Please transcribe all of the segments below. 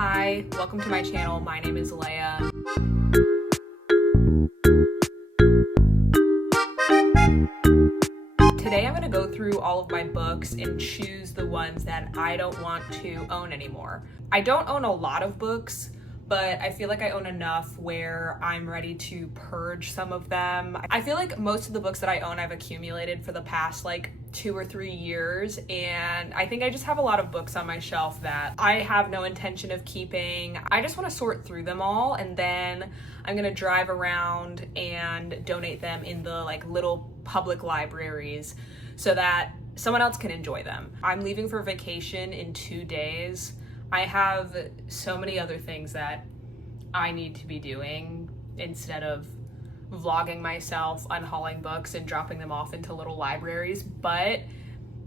Hi, welcome to my channel. My name is Leia. Today I'm going to go through all of my books and choose the ones that I don't want to own anymore. I don't own a lot of books, but I feel like I own enough where I'm ready to purge some of them. I feel like most of the books that I own I've accumulated for the past like 2 or 3 years, and I think I just have a lot of books on my shelf that I have no intention of keeping. I just want to sort through them all, and then I'm gonna drive around and donate them in the like little public libraries so that someone else can enjoy them. I'm leaving for vacation in 2 days. I have so many other things that I need to be doing instead of vlogging myself, unhauling books and dropping them off into little libraries, but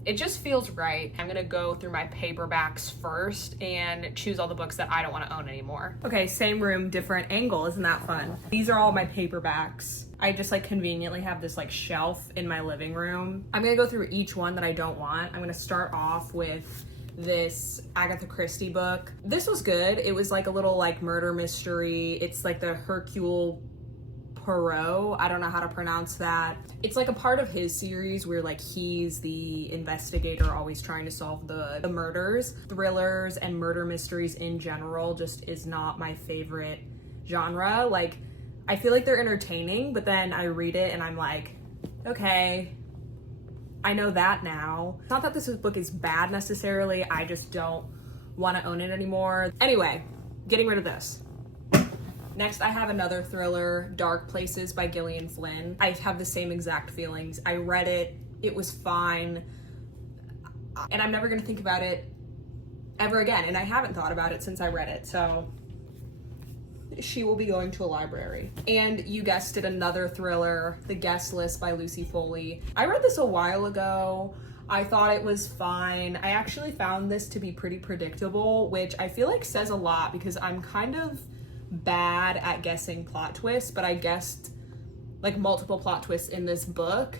it just feels right. I'm gonna go through my paperbacks first and choose all the books that I don't want to own anymore. Okay, same room, different angle. Isn't that fun? These are all my paperbacks. I just like conveniently have this like shelf in my living room. I'm gonna go through each one that I don't want. I'm gonna start off with this Agatha Christie book. This was good. It was like a little like murder mystery. It's like the Hercule Poirot. I don't know how to pronounce that. It's like a part of his series where like he's the investigator always trying to solve the murders. Thrillers and murder mysteries in general just is not my favorite genre. Like I feel like they're entertaining, but then I read it and I'm like, okay, I know that now. It's not that this book is bad necessarily, I just don't want to own it anymore. Anyway, getting rid of this. Next, I have another thriller, Dark Places by Gillian Flynn. I have the same exact feelings. I read it, it was fine, and I'm never gonna think about it ever again, and I haven't thought about it since I read it, so she will be going to a library. And you guessed it, another thriller, The Guest List by Lucy Foley. I read this a while ago. I thought it was fine. I actually found this to be pretty predictable, which I feel like says a lot because I'm kind of bad at guessing plot twists, but I guessed like multiple plot twists in this book.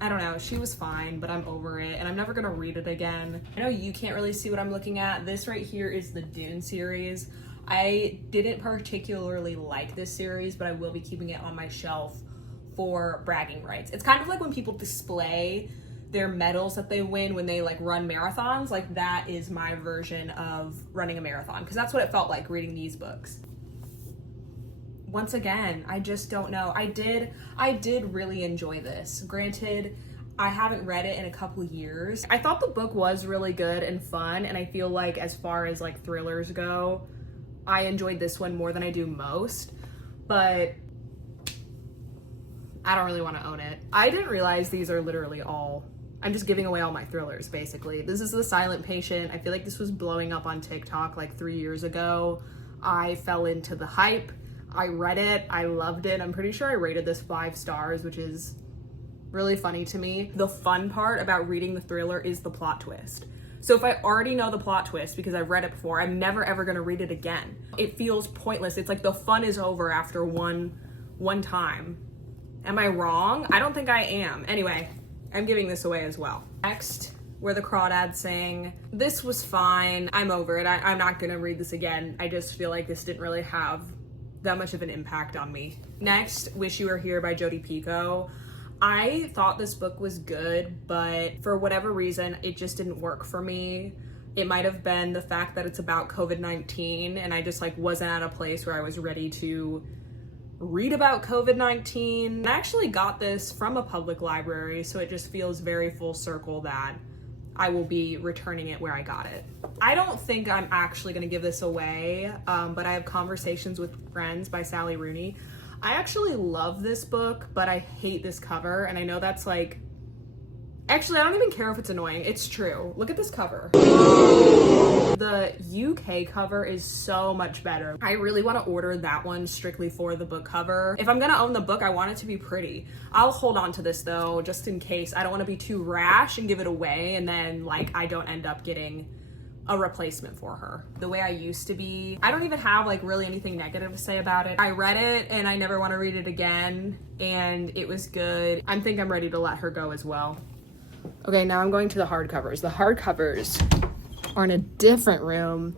I don't know, she was fine, but I'm over it and I'm never gonna read it again. I know you can't really see what I'm looking at. This right here is the Dune series. I didn't particularly like this series, but I will be keeping it on my shelf for bragging rights. It's kind of like when people display their medals that they win when they like run marathons. Like that is my version of running a marathon, because that's what it felt like reading these books. Once again, I just don't know. I did really enjoy this. Granted, I haven't read it in a couple years. I thought the book was really good and fun, and I feel like as far as like thrillers go, I enjoyed this one more than I do most, but I don't really want to own it. I didn't realize these are literally all, I'm just giving away all my thrillers basically. This is The Silent Patient. I feel like this was blowing up on TikTok like 3 years ago. I fell into the hype. I read it. I loved it. I'm pretty sure I rated this 5 stars, which is really funny to me. The fun part about reading the thriller is the plot twist. So if I already know the plot twist because I've read it before, I'm never ever gonna read it again. It feels pointless. It's like the fun is over after one time. Am I wrong? I don't think I am. Anyway, I'm giving this away as well. Next, Where the Crawdads Sing. This was fine. I'm over it. I'm not gonna read this again. I just feel like this didn't really have that much of an impact on me. Next, Wish You Were Here by Jodi Picoult. I thought this book was good, but for whatever reason, it just didn't work for me. It might have been the fact that it's about COVID-19 and I just like wasn't at a place where I was ready to read about COVID-19. I actually got this from a public library, so it just feels very full circle that I will be returning it where I got it. I don't think I'm actually gonna give this away, but I have Conversations with Friends by Sally Rooney. I actually love this book, but I hate this cover, and I know that's like, actually I don't even care if it's annoying, it's true. Look at this cover. The UK cover is so much better. I really want to order that one strictly for the book cover. If I'm gonna own the book, I want it to be pretty. I'll hold on to this though, just in case. I don't want to be too rash and give it away, and then like I don't end up getting a replacement for her. The way I used to be. I don't even have like really anything negative to say about it. I read it and I never want to read it again, and it was good. I think I'm ready to let her go as well. Okay, now I'm going to the hardcovers. The hardcovers are in a different room,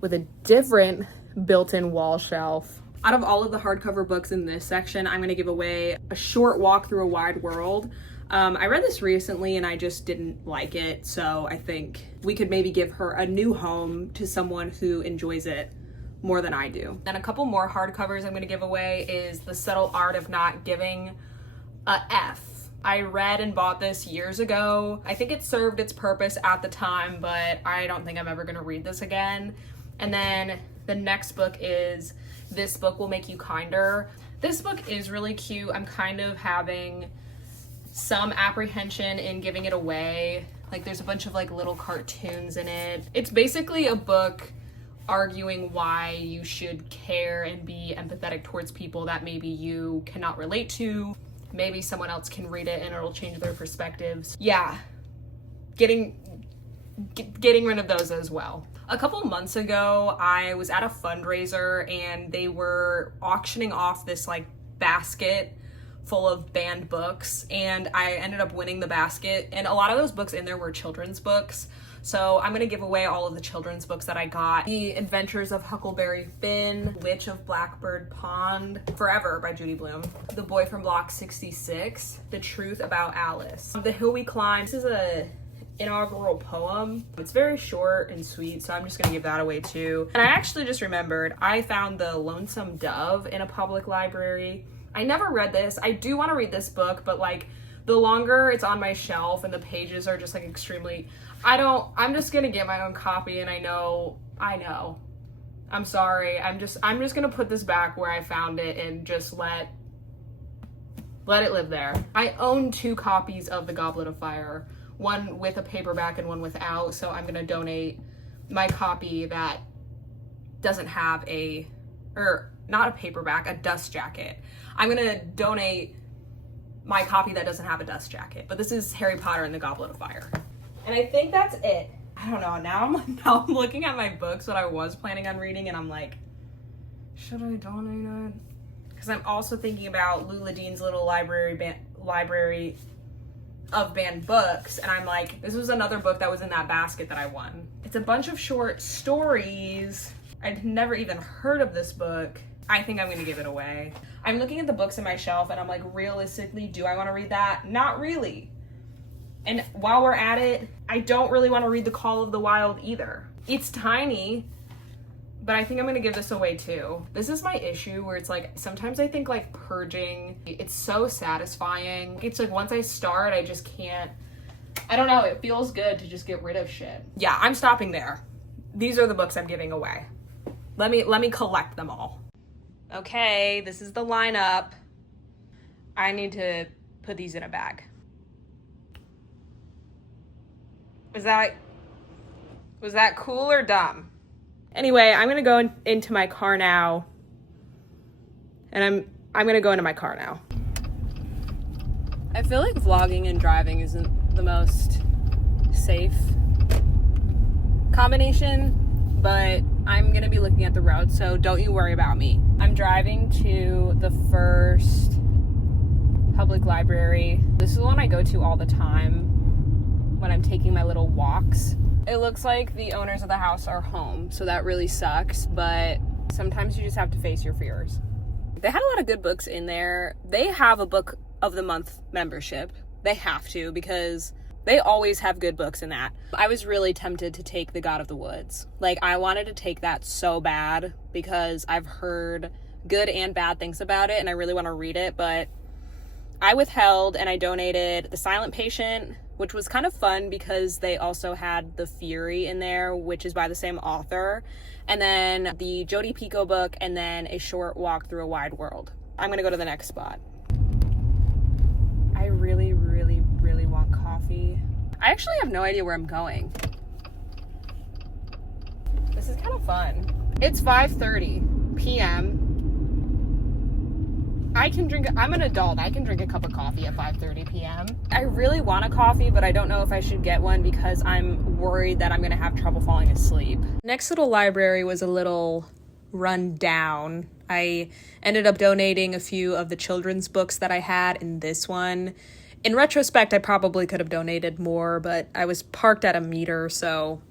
with a different built-in wall shelf. Out of all of the hardcover books in this section, I'm going to give away A Short Walk Through a Wide World. I read this recently and I just didn't like it, so I think we could maybe give her a new home to someone who enjoys it more than I do. And a couple more hardcovers I'm going to give away is The Subtle Art of Not Giving a F. I read and bought this years ago. I think it served its purpose at the time, but I don't think I'm ever going to read this again. And then the next book is This Book Will Make You Kinder. This book is really cute. I'm kind of having some apprehension in giving it away. Like, there's a bunch of like little cartoons in it. It's basically a book arguing why you should care and be empathetic towards people that maybe you cannot relate to. Maybe someone else can read it and it'll change their perspectives. Yeah, getting rid of those as well. A couple months ago, I was at a fundraiser and they were auctioning off this like basket full of banned books, and I ended up winning the basket, and a lot of those books in there were children's books. So I'm gonna give away all of the children's books that I got. The Adventures of Huckleberry Finn, Witch of Blackbird Pond, Forever by Judy Blume, The Boy from Block 66, The Truth About Alice, The Hill We Climb. This is a inaugural poem. It's very short and sweet, so I'm just gonna give that away too. And I actually just remembered, I found The Lonesome Dove in a public library. I never read this. I do want to read this book, but like the longer it's on my shelf and the pages are just like extremely, I'm just gonna get my own copy, and I know, I'm sorry. I'm just gonna put this back where I found it and just let it live there. I own 2 copies of The Goblet of Fire, one with a paperback and one without, so I'm gonna donate my copy that doesn't have not a paperback, a dust jacket. I'm gonna donate my copy that doesn't have a dust jacket, but this is Harry Potter and the Goblet of Fire. And I think that's it. I don't know, now I'm looking at my books that I was planning on reading, and I'm like, should I donate it? Because I'm also thinking about Lula Dean's little library of banned books, and I'm like, this was another book that was in that basket that I won. It's a bunch of short stories. I'd never even heard of this book. I think I'm gonna give it away. I'm looking at the books in my shelf and I'm like, realistically, do I wanna read that? Not really. And while we're at it, I don't really wanna read The Call of the Wild either. It's tiny, but I think I'm gonna give this away too. This is my issue where it's like, sometimes I think like purging, it's so satisfying. It's like once I start, I just can't, I don't know, it feels good to just get rid of shit. Yeah, I'm stopping there. These are the books I'm giving away. Let me collect them all. Okay, this is the lineup. I need to put these in a bag. Was that cool or dumb? Anyway, I'm gonna go into my car now. And I'm gonna go into my car now. I feel like vlogging and driving isn't the most safe combination, but I'm gonna be looking at the road, so don't you worry about me. I'm driving to the first public library. This is the one I go to all the time when I'm taking my little walks. It looks like the owners of the house are home, so that really sucks, but sometimes you just have to face your fears. They had a lot of good books in there. They have a book of the month membership. They have to, because they always have good books in that. I was really tempted to take The God of the Woods. Like, I wanted to take that so bad because I've heard good and bad things about it and I really want to read it, but I withheld and I donated The Silent Patient, which was kind of fun because they also had The Fury in there, which is by the same author, and then the Jodi Picoult book, and then A Short Walk Through a Wide World. I'm gonna go to the next spot. I really, really, really want coffee. I actually have no idea where I'm going. This is kind of fun. It's 5:30 p.m. I'm an adult. I can drink a cup of coffee at 5:30 p.m. I really want a coffee, but I don't know if I should get one because I'm worried that I'm gonna have trouble falling asleep. Next little library was a little run down. I ended up donating a few of the children's books that I had in this one. In retrospect, I probably could have donated more, but I was parked at a meter, so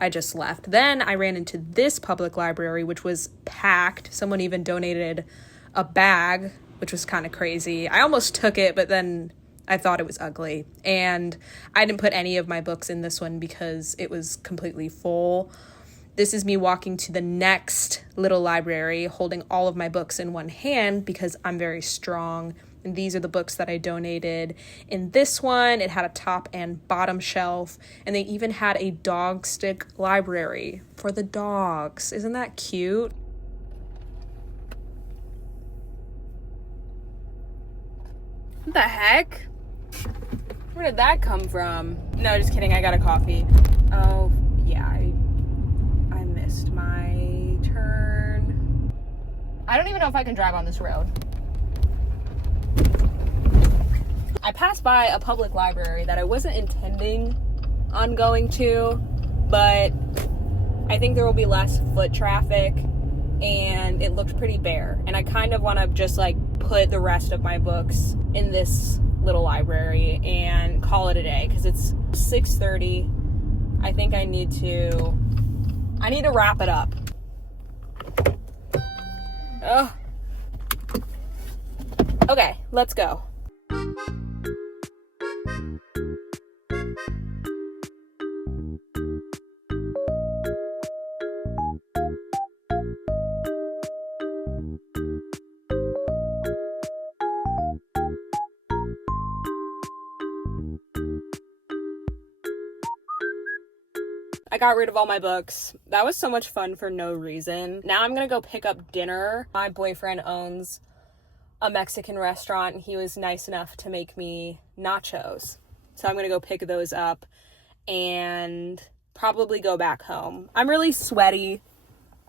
I just left. Then I ran into this public library, which was packed. Someone even donated a bag, which was kind of crazy. I almost took it, but then I thought it was ugly. And I didn't put any of my books in this one because it was completely full. This is me walking to the next little library, holding all of my books in one hand because I'm very strong. And these are the books that I donated. In this one, it had a top and bottom shelf, and they even had a dog stick library for the dogs. Isn't that cute? What the heck? Where did that come from? No, just kidding. I got a coffee. Oh, yeah, I missed my turn. I don't even know if I can drive on this road. I passed by a public library that I wasn't intending on going to, but I think there will be less foot traffic, and it looked pretty bare. And I kind of want to just like put the rest of my books in this little library and call it a day because it's 6:30. I think I need to wrap it up. Ugh. Okay, let's go. I got rid of all my books. That was so much fun for no reason. Now I'm gonna go pick up dinner. My boyfriend owns a Mexican restaurant, and he was nice enough to make me nachos. So I'm gonna go pick those up and probably go back home. I'm really sweaty.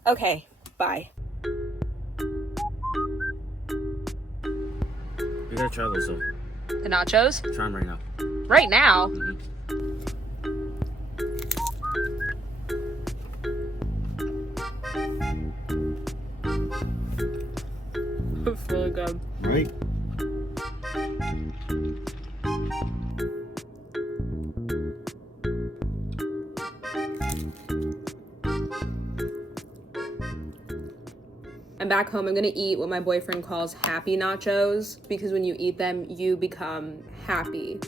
Okay, bye. You gotta try those though. The nachos? Try them right now. Right now? Mm-hmm. It's really good. Right? I'm back home. I'm gonna eat what my boyfriend calls happy nachos because when you eat them, you become happy.